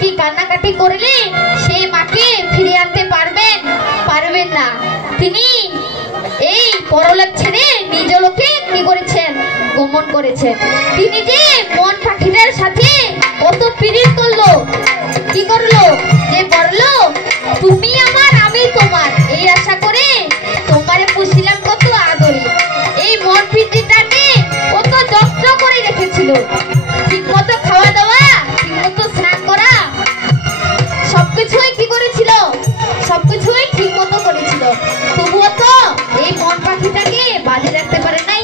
কি কান্নাকাটি করলে সেই মাকে ফিরে আনতে পারবেন? পারবেন না। তিনি এই পরলোক ছেড়ে নিজ লোকে কি করেছেন? গমন করেছেন। তিনি যে মন পাখিটার সাথে কত পীড়িত করলো, কি করলো, যে বললো তুমি আমার আমি তোমার, এই আশা করে তোমারে পুষিলাম কত আদরে। এই মন পিটিটাকে কত যত্ন করে রেখেছিল, ঠিক মতো খাওয়া দাওয়া, ঠিক মতো স্নান করা, সবকিছুই কি করেছিল? সবকিছুই ঠিক মতো করেছিল। তবুও তো এই মন পাখিটাকে বাঁধে রাখতে পারে নাই।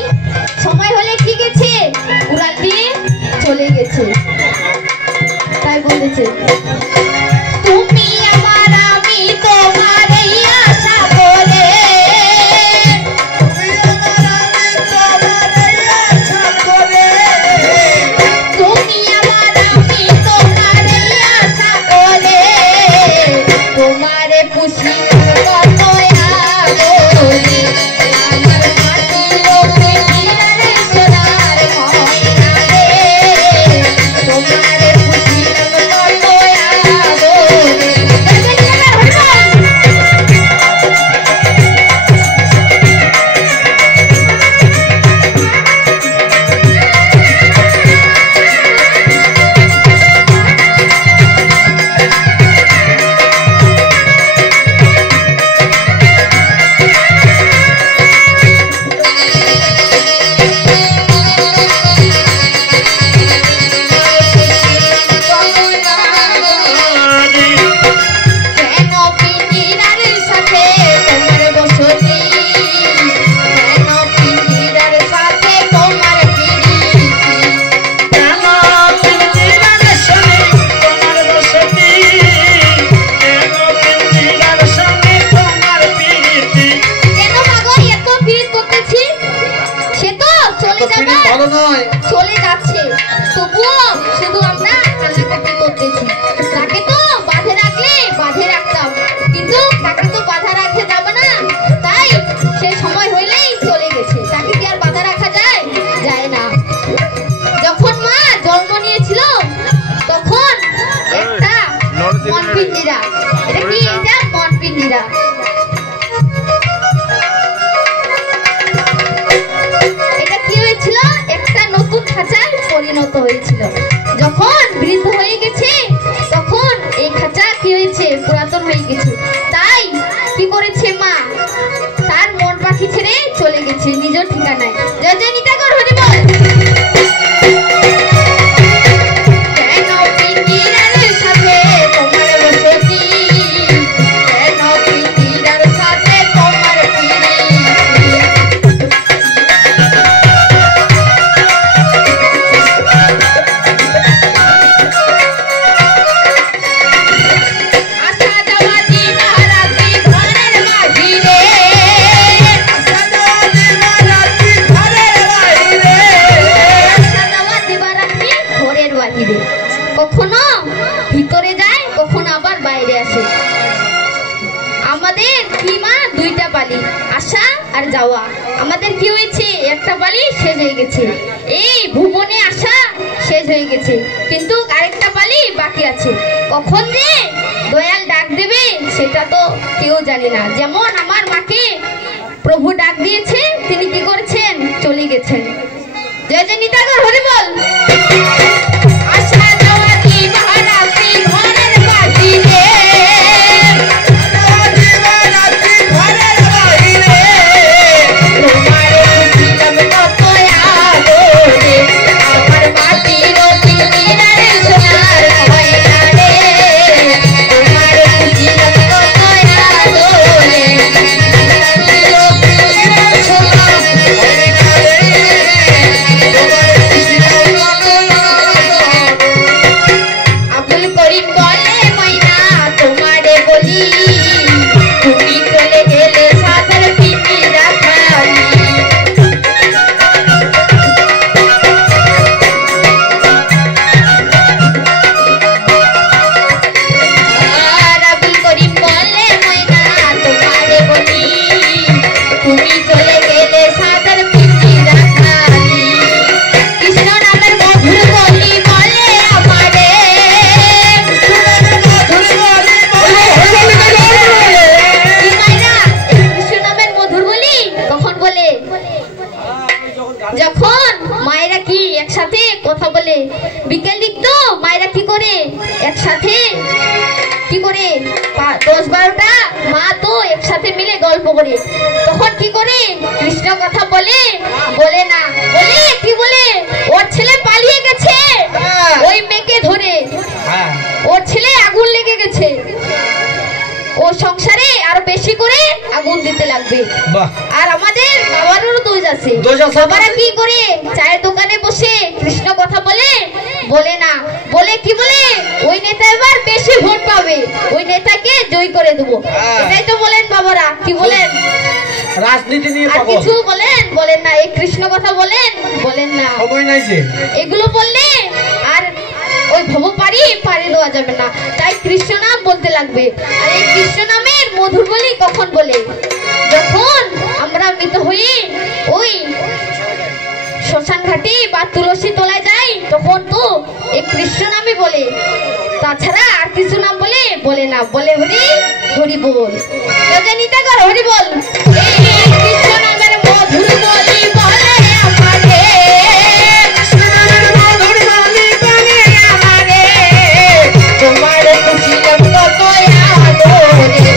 সময় হলে কি গেছে? উড়াল দিয়ে চলে গেছে। তাই বলেছে তুমি আমার আমি তোমার এই আশা করে, তুমি আমার আমি তোমার এই আশা করে, তোমারে পুষি কত আদরে, আমার মাটির লোকে হিরারে সোনার ময়না রে, তোমারে পুষি কত আদরে। চলে যাচ্ছে, তবুও শুধু আমরা কান্নাকাটি করতেছি। তাকে তো বাঁধে রাখলে বাঁধে রাখতাম, কিন্তু তাকে তো বাঁধা রাখতে যাবে না, তাই সেই সময় হইলেই চলে গেছে। তাকে কি আর বাঁধা রাখা যায়? যায় না। যখন মা জন্ম নিয়েছিল তখন একটা মনপিঞ্জিরা, এটা কি? এটা মনপিঞ্জিরা। পরিণত হয়েছিল। যখন বৃদ্ধ হয়ে গেছে তখন এই খাঁচা কি হয়েছে? পুরাতন হয়ে গেছে। তাই কি করেছে মা? তার মন পাখি ছেড়ে চলে গেছে নিজ ঠিকানায়। জয় জয় নিতাগর হরি বল। কখনো ভিতরে যায়, কখনো আবার বাইরে আসে। আমাদের কি মা? দুইটা পালি, আসা আর যাওয়া। আমাদের কি হয়েছে? একটা পালি শেষ হয়ে গেছে, এই ভুবনে আসা শেষ হয়ে গেছে, কিন্তু আরেকটা পালি বাকি আছে। কখন যে দয়াল ডাক দেবে সেটা তো কেউ জানে না। যেমন আমার মাকে প্রভু ডাক দিয়েছে, তিনি কি করেছেন? চলে গেছেন। জয় জয় নিতাগর হরি বল। একসাথে কি করে 10-12টা মা তো একসাথে মিলে গল্প করে, তখন কি করে কৃষ্ণ কথা বলে না, বলে কি বলে ওর ছেলে পালিয়ে গেছে, ওই মেয়েকে ধরে ওর ছেলে আগুন লেগে গেছে, ও সংসারে আরো বেশি করে আগুন দিতে লাগবে। আর আমাদের বাবারও দোষ আছে, বাবারা কি করে চায়ের দোকানে বসে কৃষ্ণ কথা বলে না, বলে কি বলে ওই নেতা এবার বেশি ভোট পাবে, ওই নেতাকে জয় করে দেবো, এটাই তো বলেন বাবারা, কি বলেন রাজনীতি নিয়ে আর কিছু বলেন না, এই কৃষ্ণ কথা বলেন না, এগুলো বললে আর ওই ভব পারি দেওয়া যাবে না, তাই কৃষ্ণ নাম বলতে লাগবে। আর এই কৃষ্ণ নামের মধুর বলি কখন বলে, যখন আমরা মৃত হই ওই শ্মশান ঘাটি বা তুলসী তলায় যাই, তখন তো এই কৃষ্ণ নামই বলে, তাছাড়া আর কিছু নাম বলে না, বলে হরি হরি বল, নিতা কর হরি বল। এই কৃষ্ণ নামের মধুর বলি বলে আমারে, তোমার খুশিলাম কত আদরে,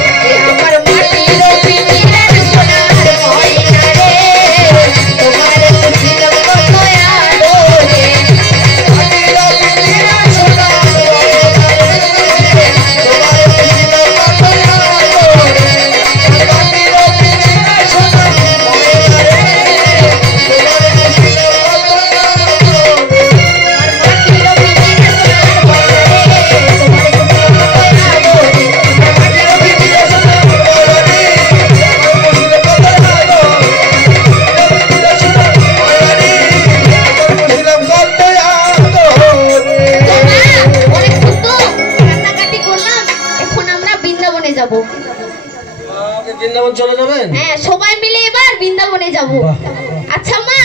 আমার মাটির পিঞ্জিরার সোনার ময়না রে, তোমার খুশিলাম কত আদরে, মাটির পিঞ্জিরার সোনার ময়না রে, তোমার খুশিলাম কত আদরে, মাটির পিঞ্জিরার সোনার ময়না রে, তোমার খুশিলাম কত আদরে, আর মাটির পিঞ্জিরার সোনার বৃন্দাবন চলে যাবেন? হ্যাঁ, সবাই মিলে এবার বৃন্দাবনে যাব। আচ্ছা মা